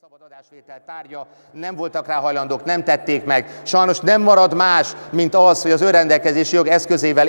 Szabad adásvétel tárgya, nem voltak rá hajlandók, nem tették meg. Sajnos nem marad más, mint az, hogy az önrendelkezési jog eszközével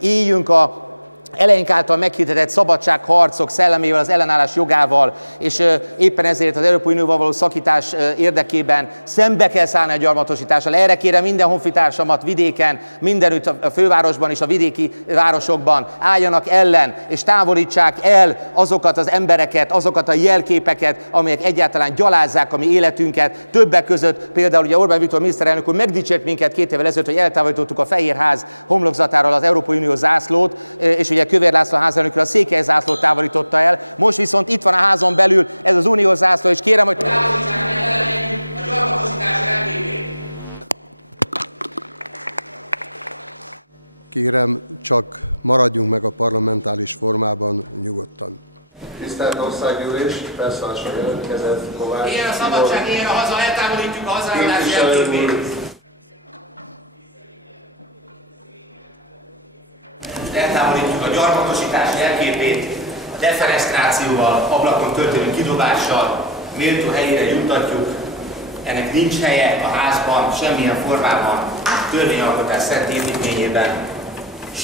éljünk a eleink által meghirdetett szabadságharcok szellemével, az ellenállás jogával, és éppen ezért az Európai Unióval való szakítás érdekében szembe kell szállni a gyarmatosítással. Erre kérem minden honfitársamat vidéken, mindenütt a fővárosban és a vidéki városokban álljanak ellen, és távolítsák el azokat az embereket, azokat a jelképeket, amelyek egyáltalán gyalázzák a mi életünket. Többek között például ugye Orbán Viktor miniszterelnök úr megdicsért minket 2 évvel ezelőtt, hogy eltávolítottuk a Fehérház homlokzatáról az Európai Unió zászlót, és ugye Kövér László házelnökről a székely zászlót távolította el. Most viszont itt van a házon belül ez az uniós zászló, és kérem, hogy távolítsák el a gyarmatosítás jelképét. Kérem, csak maradjunk meg a parlamentális formában nyugodtan. Tisztelt Országgyűlés, felszólalásra jelentkezett Kovács. Ilyen a szabadság, ilyen a haza, eltávolítjuk a hazállás jelképét. Eltávolítjuk a gyarmatosítás jelképét, a defenesztrációval, ablakon történő kidobással, méltó helyére juttatjuk. Ennek nincs helye a házban, semmilyen formában, a törvényalkotás szent építményében,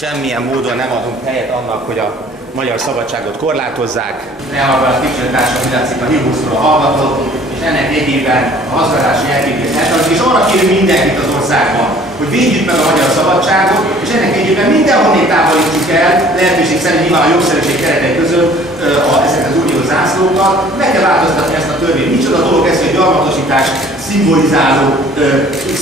semmilyen módon nem adunk helyet annak, hogy a magyar szabadságot korlátozzák. Ne hallgass képviselőtársam, hogy látszik a hívószóra hallgatott, és ennek egyében a hazgazdási jelképét eltávolítjuk, és arra kérünk mindenkit az országban, hogy védjük meg a magyar szabadságot, és ennek egyébben mindenhonnét távolítsuk el, lehetőség szerint nyilván a jogszerűség keretei között ezeket az uniós zászlókat. Meg kell változtatni ezt a törvényt. Micsoda dolog ez, hogy gyarmatosítás szimbolizáló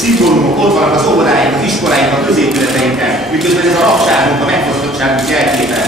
szimbólumok ott vannak az óvodáink, az iskoláink, a középületeinken, miközben ez a rabságunk, a megfosztottságunk jelképe.